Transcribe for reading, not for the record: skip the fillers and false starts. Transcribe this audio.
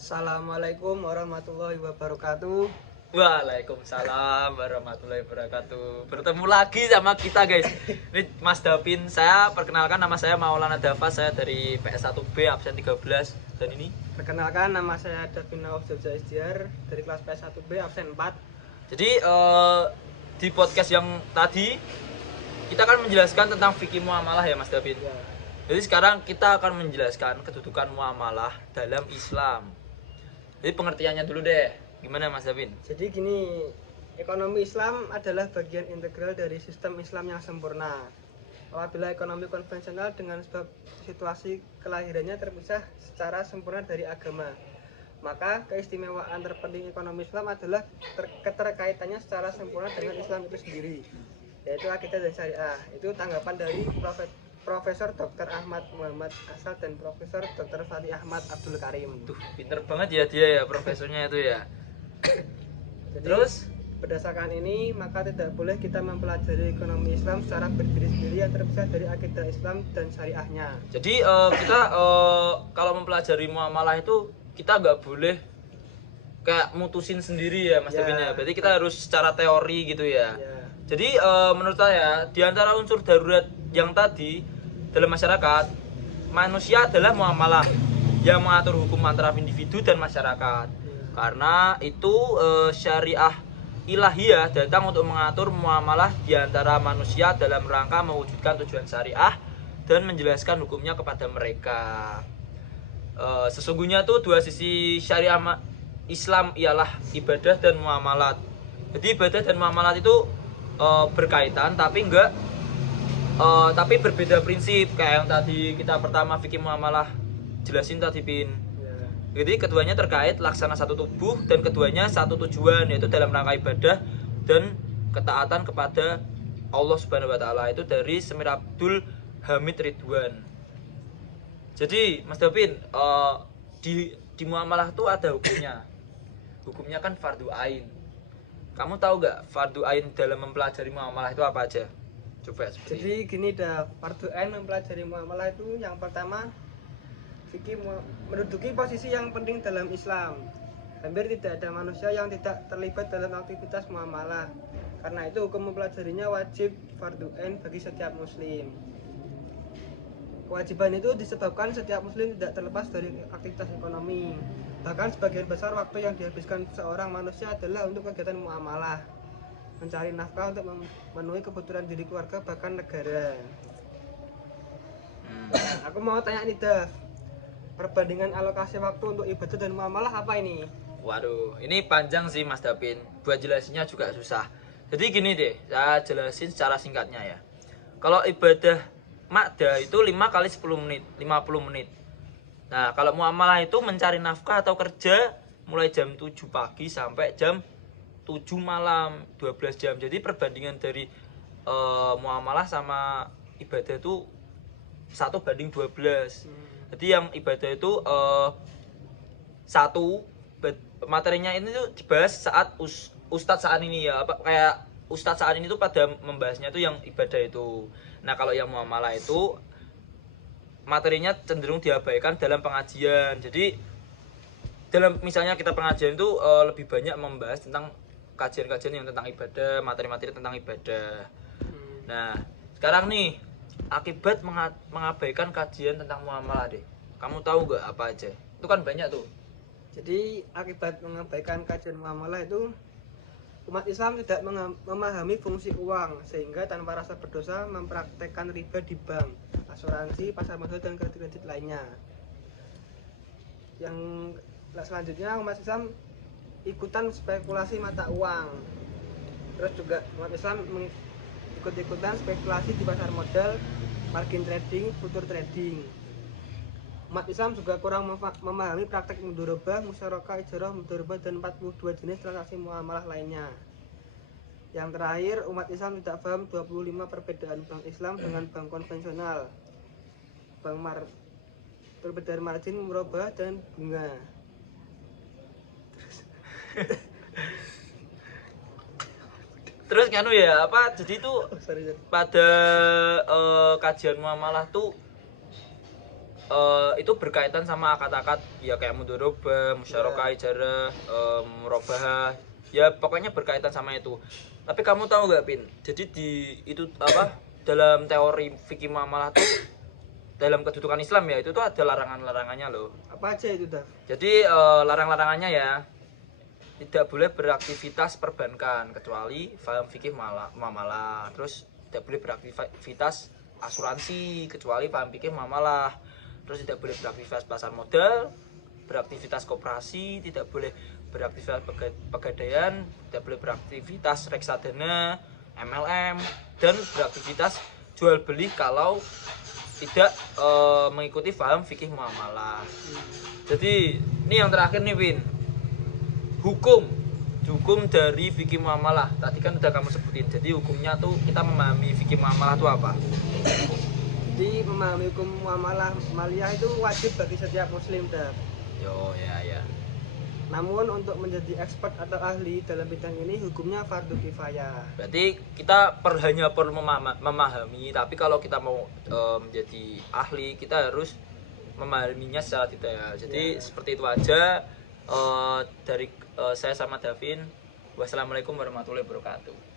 Assalamualaikum warahmatullahi wabarakatuh. Waalaikumsalam warahmatullahi wabarakatuh. Bertemu lagi sama kita guys. Ini Mas Davin. Saya perkenalkan, nama saya Maulana Dafa. Saya dari PS1B absen 13. Dan ini Perkenalkan, nama saya Davin Nauf Jogja Istiar dari kelas PS1B absen 4. Jadi di podcast yang tadi kita akan menjelaskan tentang fikih muamalah ya Mas Davin. Ya. Jadi sekarang kita akan menjelaskan kedudukan muamalah dalam Islam. Jadi pengertiannya dulu deh. Gimana Mas Davin? Jadi gini, ekonomi Islam adalah bagian integral dari sistem Islam yang sempurna. Apabila ekonomi konvensional dengan sebab situasi kelahirannya terpisah secara sempurna dari agama, maka keistimewaan terpenting ekonomi Islam adalah keterkaitannya secara sempurna dengan Islam itu sendiri, yaitu akidah dan syariah. Itu tanggapan dari Profesor Dr. Ahmad Muhammad Asal dan Profesor Dr. Fatih Ahmad Abdul Karim. Tuh, pinter banget ya dia ya profesornya itu ya. Jadi, Terus berdasarkan ini, maka tidak boleh kita mempelajari ekonomi Islam secara berdiri sendiri yang terpisah dari akidah Islam dan syariahnya. jadi kita kalau mempelajari muamalah itu kita nggak boleh kayak mutusin sendiri ya Mas Ya. Davin ya. Berarti kita harus secara teori gitu ya. Ya. Jadi menurut saya di antara unsur darurat yang tadi dalam masyarakat, manusia adalah muamalah yang mengatur hukum antara individu dan masyarakat. Karena itu syariah ilahiyah datang untuk mengatur muamalah di antara manusia dalam rangka mewujudkan tujuan syariah dan menjelaskan hukumnya kepada mereka. Sesungguhnya tuh dua sisi syariah Islam ialah ibadah dan muamalat. Jadi ibadah dan muamalat itu berkaitan tapi tapi berbeda prinsip kayak yang tadi kita pertama fikih muamalah jelasin tadi Pin. Ya. Jadi keduanya terkait laksana satu tubuh dan keduanya satu tujuan, yaitu dalam rangka ibadah dan ketaatan kepada Allah Subhanahu wa taala. Itu dari Semir Abdul Hamid Ridwan. Jadi Mas Davin, di muamalah itu ada hukumnya. Hukumnya kan fardu ain. Kamu tahu gak fardu ain dalam mempelajari muamalah itu apa aja? Coba seperti Jadi gini dah, fardu ain mempelajari muamalah itu yang pertama, fikih menduduki posisi yang penting dalam Islam. Hampir tidak ada manusia yang tidak terlibat dalam aktivitas muamalah. Karena itu hukum mempelajarinya wajib fardu ain bagi setiap muslim. Kewajiban itu disebabkan setiap muslim tidak terlepas dari aktivitas ekonomi. Bahkan sebagian besar waktu yang dihabiskan seorang manusia adalah untuk kegiatan muamalah, mencari nafkah untuk memenuhi kebutuhan diri keluarga bahkan negara. Aku mau tanya nih Dav, perbandingan alokasi waktu untuk ibadah dan muamalah apa ini? Waduh, ini panjang sih Mas Davin. Buat jelasinnya juga susah. Jadi gini deh, saya jelasin secara singkatnya ya. Kalau ibadah makda itu 5 kali 10 menit, 50 menit. Nah, kalau muamalah itu mencari nafkah atau kerja mulai jam 7 pagi sampai jam 7 malam, 12 jam. Jadi perbandingan dari muamalah sama ibadah itu 1:12. Jadi yang ibadah itu satu materinya ini tuh dibahas saat ustadz saat ini ya, apa kayak ustadz saat ini tuh pada membahasnya tuh yang ibadah itu. Nah kalau yang muamalah itu materinya cenderung diabaikan dalam pengajian. Jadi dalam misalnya kita pengajian itu lebih banyak membahas tentang kajian-kajian yang tentang ibadah, materi-materi tentang ibadah. Nah sekarang nih akibat mengabaikan kajian tentang muamalah deh. Kamu tahu gak apa aja? Itu kan banyak tuh. Jadi akibat mengabaikan kajian muamalah itu, umat Islam tidak memahami fungsi uang sehingga tanpa rasa berdosa mempraktekkan riba di bank, asuransi, pasar modal dan kredit-kredit lainnya. Yang selanjutnya umat Islam ikutan spekulasi mata uang. Terus juga umat Islam ikut-ikutan spekulasi di pasar modal, margin trading, future trading. Umat Islam juga kurang memahami praktek mudharabah, musyarakah, ijarah, mudharabah dan 42 jenis transaksi muamalah lainnya. Yang terakhir, umat Islam tidak paham 25 perbedaan bank Islam dengan bank konvensional. Perbedaan margin, murabah dan bunga. Terus kan ya apa? Jadi itu Sorry. pada kajian muamalah tuh itu berkaitan sama akad-akad ya kayak mudhorobah, musyarakah, ijarah, murabahah. Ya pokoknya berkaitan sama itu. Tapi kamu tahu nggak, Pin? Jadi di itu apa dalam teori fikih muamalah tuh dalam kedudukan Islam ya itu tuh ada larangan-larangannya loh. Apa aja itu, Daf? Jadi larang-larangannya ya tidak boleh beraktivitas perbankan kecuali paham fikih muamalah. Terus tidak boleh beraktivitas asuransi kecuali paham fikih muamalah. Terus tidak boleh beraktivitas pasar modal, beraktivitas koperasi, tidak boleh beraktivitas pegadaian, tidak boleh beraktivitas reksadana, MLM, dan beraktivitas jual beli kalau tidak mengikuti paham fikih muamalah. Jadi ini yang terakhir nih, Win. Hukum dari fikih muamalah. Tadi kan udah kamu sebutin. Jadi hukumnya tuh kita memahami fikih muamalah itu apa? Jadi memahami hukum muamalah maliyah itu wajib bagi setiap muslim, Daf. Yo ya. Namun untuk menjadi expert atau ahli dalam bidang ini hukumnya fardu kifayah. Berarti kita hanya perlu memahami, tapi kalau kita mau menjadi ahli, kita harus memahaminya secara detail. Jadi seperti itu aja dari saya sama Davin. Wassalamualaikum warahmatullahi wabarakatuh.